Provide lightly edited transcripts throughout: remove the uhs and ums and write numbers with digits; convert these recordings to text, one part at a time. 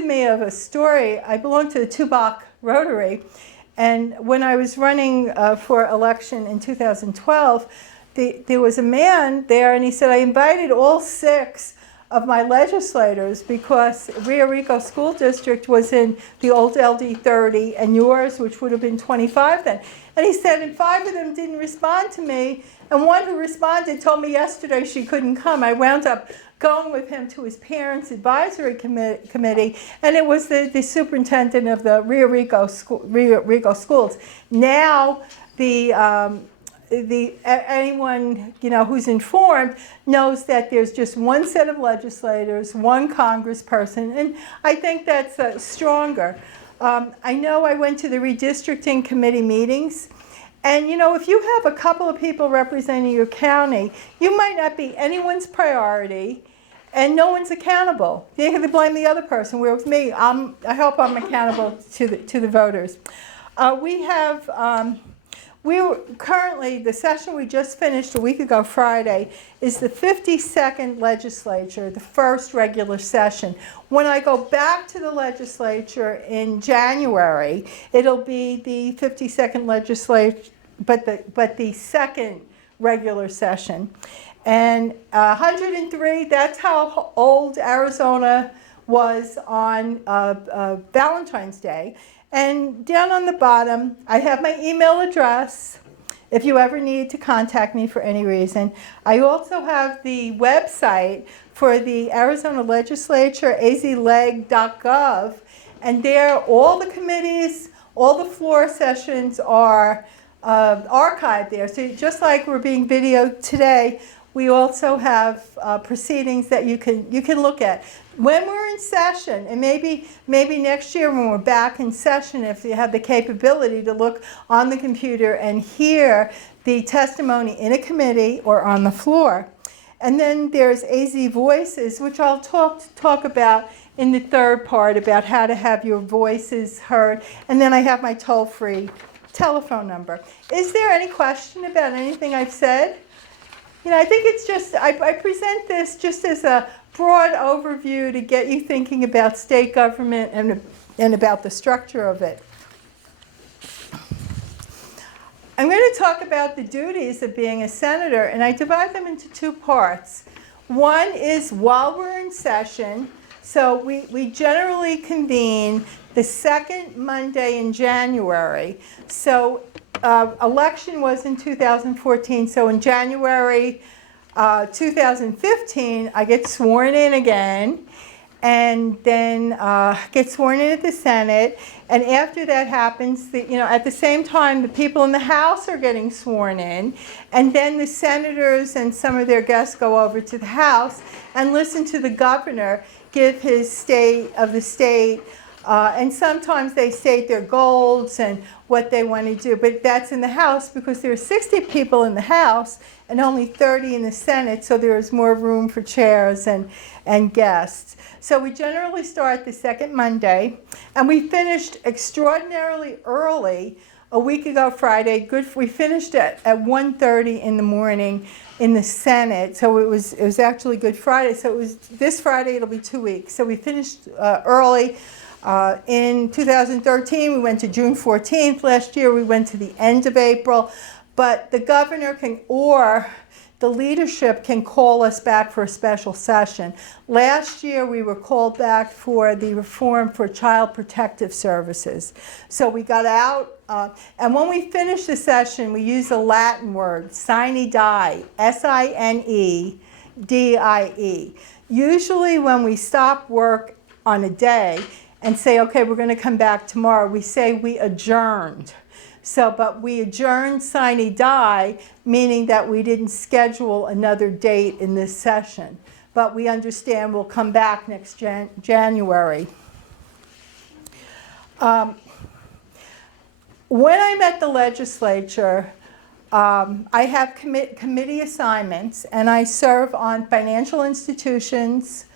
reminded me of a story. I belong to the Tubac Rotary, and when I was running for election in 2012, there was a man there, and he said, I invited all 6 of my legislators because Rio Rico School District was in the old LD 30 and yours, which would have been 25 then. And he said, and 5 of them didn't respond to me, and one who responded told me yesterday she couldn't come. I wound up going with him to his parents' advisory committee, and it was the superintendent of the Rio Rico schools. Now, anyone who's informed knows that there's just one set of legislators, one congressperson, and I think that's stronger. I know I went to the redistricting committee meetings, and if you have a couple of people representing your county, you might not be anyone's priority, and no one's accountable. They have to blame the other person. Where with me, I hope I'm accountable to the voters. Currently, the session we just finished a week ago Friday is the 52nd legislature, the first regular session. When I go back to the legislature in January, it'll be the 52nd legislature, but the second regular session. And 103, that's how old Arizona was on Valentine's Day. And down on the bottom, I have my email address if you ever need to contact me for any reason. I also have the website for the Arizona Legislature, azleg.gov, and there all the committees, all the floor sessions are archived there. So just like we're being videoed today, we also have proceedings that you can look at. When we're in session, and maybe next year when we're back in session, if you have the capability to look on the computer and hear the testimony in a committee or on the floor. And then there's AZ Voices, which I'll talk about in the third part about how to have your voices heard. And then I have my toll-free telephone number. Is there any question about anything I've said? I think it's just, I present this just as a broad overview to get you thinking about state government and about the structure of it. I'm going to talk about the duties of being a senator, and I divide them into 2 parts. One is while we're in session, so we generally convene the second Monday in January. So election was in 2014, so in January 2015, I get sworn in again, and then get sworn in at the Senate. And after that happens, at the same time, the people in the House are getting sworn in, and then the senators and some of their guests go over to the House and listen to the governor give his state of the state. And sometimes they state their goals and what they want to do, but that's in the House because there are 60 people in the House and only 30 in the Senate, so there is more room for chairs and guests. So we generally start the second Monday, and we finished extraordinarily early a week ago Friday. We finished at 1:30 in the morning in the Senate, so it was actually Good Friday. So it was this Friday. It'll be 2 weeks. So we finished early. In 2013, we went to June 14th. Last year, we went to the end of April. But the governor or the leadership can call us back for a special session. Last year, we were called back for the reform for child protective services. So we got out, and when we finished the session, we used a Latin word, sine die, S-I-N-E-D-I-E. Usually when we stop work on a day and say, okay, we're going to come back tomorrow, we say we adjourned. So, but we adjourned sine die, meaning that we didn't schedule another date in this session. But we understand we'll come back next January. When I'm at the legislature, I have committee assignments, and I serve on financial institutions,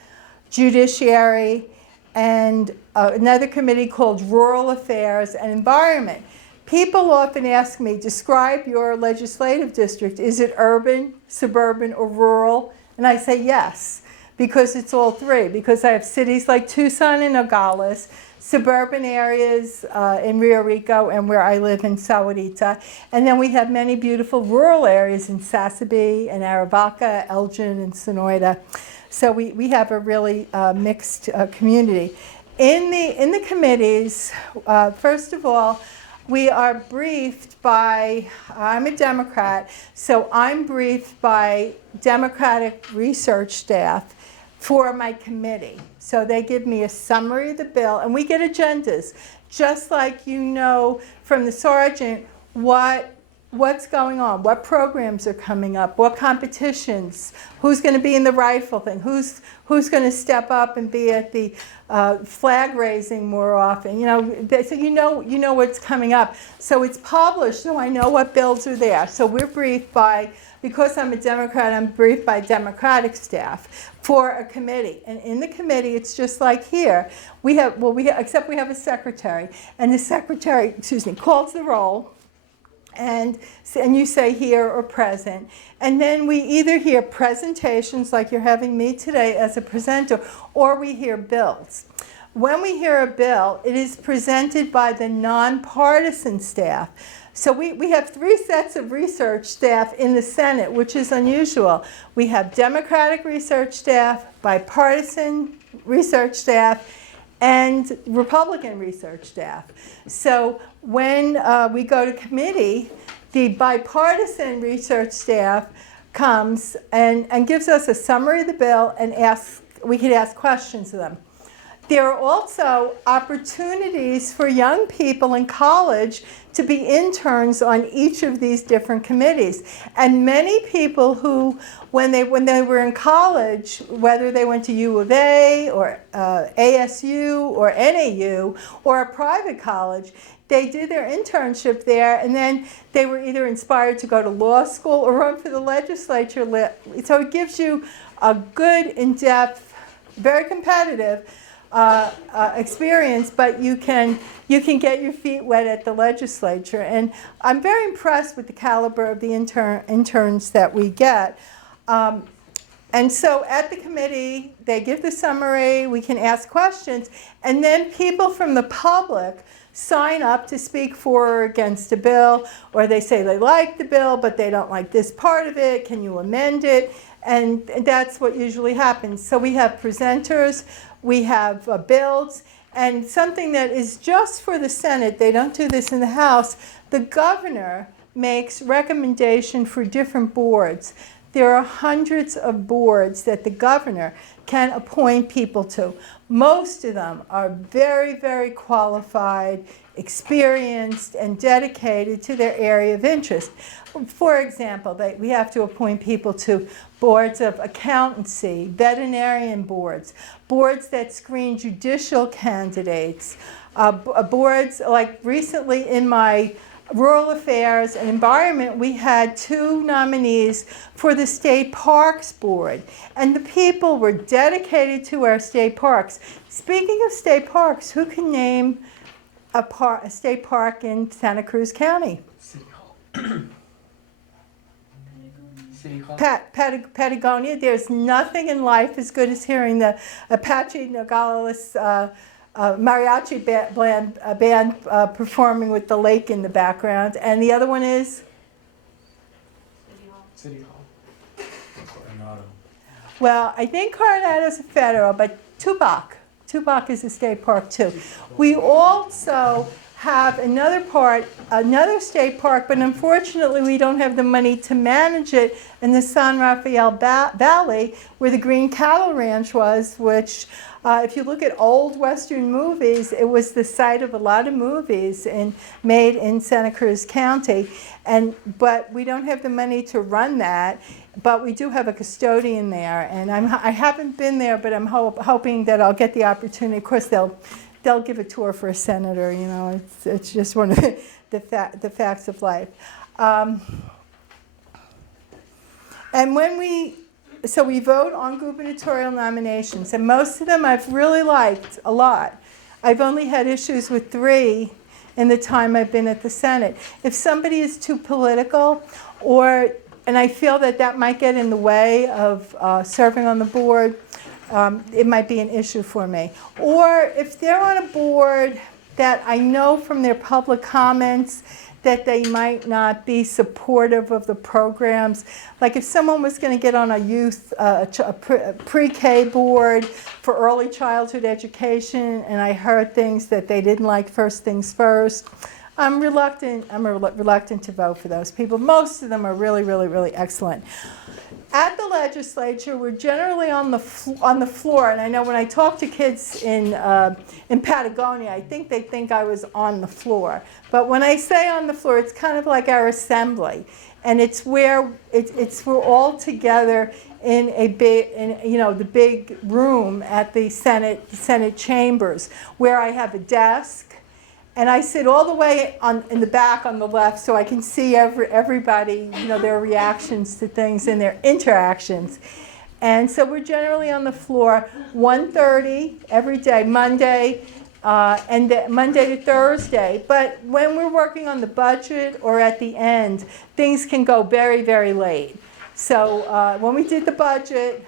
judiciary, and another committee called Rural Affairs and Environment. People often ask me, describe your legislative district. Is it urban, suburban, or rural? And I say yes. because it's all three. Because I have cities like Tucson and Nogales, suburban areas in Rio Rico, and where I live in Sahuarita. And then we have many beautiful rural areas in Sasabe and Aravaca, Elgin and Sonoita. So we have a really mixed community. In the committees, first of all, we are briefed by, I'm a Democrat, so I'm briefed by Democratic research staff for my committee. So they give me a summary of the bill, and we get agendas, just like you know from the sergeant what's going on, what programs are coming up, what competitions, who's going to be in the rifle thing, who's going to step up and be at the flag raising more often. So you know what's coming up. So it's published, so I know what bills are there. So we're briefed by, because I'm a Democrat, I'm briefed by Democratic staff for a committee. And in the committee, it's just like here. Except we have a secretary, and the secretary, calls the roll. And you say here or present. And then we either hear presentations like you're having me today as a presenter, or we hear bills. When we hear a bill, it is presented by the nonpartisan staff. So we have three sets of research staff in the Senate, which is unusual. We have Democratic research staff, bipartisan research staff, and Republican research staff. So when we go to committee, the bipartisan research staff comes and gives us a summary of the bill, and we could ask questions of them. There are also opportunities for young people in college to be interns on each of these different committees. And many people who, when they were in college, whether they went to U of A or ASU or NAU or a private college, they did their internship there, and then they were either inspired to go to law school or run for the legislature. So it gives you a good, in-depth, very competitive experience, but you can get your feet wet at the legislature. And I'm very impressed with the caliber of the interns that we get. And so at the committee, they give the summary, we can ask questions, and then people from the public sign up to speak for or against a bill, or they say they like the bill, but they don't like this part of it, can you amend it? And that's what usually happens. So we have presenters, we have bills, and something that is just for the Senate, they don't do this in the House, the governor makes recommendation for different boards. There are hundreds of boards that the governor can appoint people to. Most of them are very, very qualified, experienced, and dedicated to their area of interest. For example, we have to appoint people to boards of accountancy, veterinarian boards, boards that screen judicial candidates, boards like recently in my Rural Affairs and Environment, we had 2 nominees for the State Parks Board, and the people were dedicated to our state parks. Speaking of state parks, who can name a state park in Santa Cruz County? City Hall. City Hall. Patagonia. There's nothing in life as good as hearing the Apache Nogales mariachi band performing with the lake in the background. And the other one is? City Hall. Coronado. Well, I think Coronado's a federal, but Tubac. Tubac is a state park too. We also have another state park, but unfortunately we don't have the money to manage it in the San Rafael Valley, where the Green Cattle Ranch was, which if you look at old Western movies, it was the site of a lot of movies made in Santa Cruz County. But we don't have the money to run that, but we do have a custodian there. And I haven't been there, but I'm hoping that I'll get the opportunity. Of course, they'll give a tour for a senator, you know. It's just one of the facts of life. And so we vote on gubernatorial nominations, and most of them I've really liked a lot. I've only had issues with 3 in the time I've been at the Senate. If somebody is too political, and I feel that might get in the way of serving on the board, it might be an issue for me. Or if they're on a board that I know from their public comments that they might not be supportive of the programs. Like if someone was going to get on a youth, pre-K board for early childhood education, and I heard things that they didn't like First Things First, I'm reluctant to vote for those people. Most of them are really, really, really excellent. At the legislature, we're generally on the floor, and I know when I talk to kids in Patagonia, I think they think I was on the floor. But when I say on the floor, it's kind of like our assembly, and it's where we're all together in a the big room at the Senate chambers, where I have a desk. And I sit all the way in the back on the left so I can see everybody, their reactions to things and their interactions. And so we're generally on the floor 1:30 every day, Monday to Thursday. But when we're working on the budget or at the end, things can go very, very late. So when we did the budget,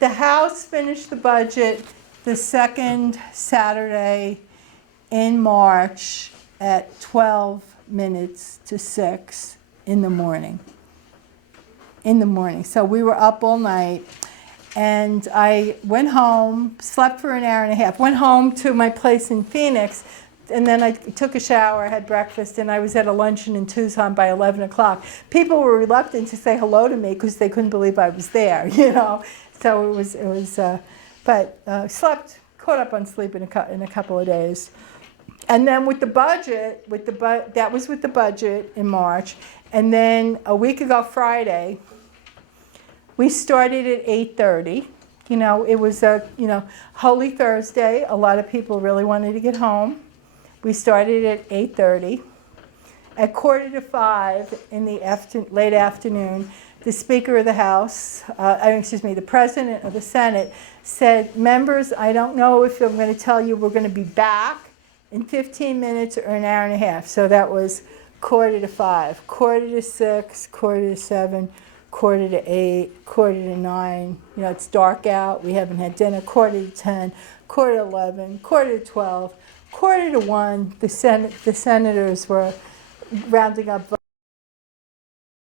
the House finished the budget the second Saturday in March at 12 minutes to 6 in the morning. So we were up all night, and I went home, slept for an hour and a half, went home to my place in Phoenix, and then I took a shower, had breakfast, and I was at a luncheon in Tucson by 11 o'clock. People were reluctant to say hello to me because they couldn't believe I was there, So but slept, caught up on sleep in a couple of days. And then with the budget, that was with the budget in March. And then a week ago Friday, we started at 8:30. It was Holy Thursday. A lot of people really wanted to get home. We started at 8:30. At 4:45 in the late afternoon, the Speaker of the House, the President of the Senate, said, "Members, I don't know if I'm going to tell you we're going to be back in 15 minutes or an hour and a half." So that was 4:45, 4:45, 4:45, 7:45, 8:45, 9:45. It's dark out. We haven't had dinner. 10:45, 11:45, 12:45, 1:45. The senators were rounding up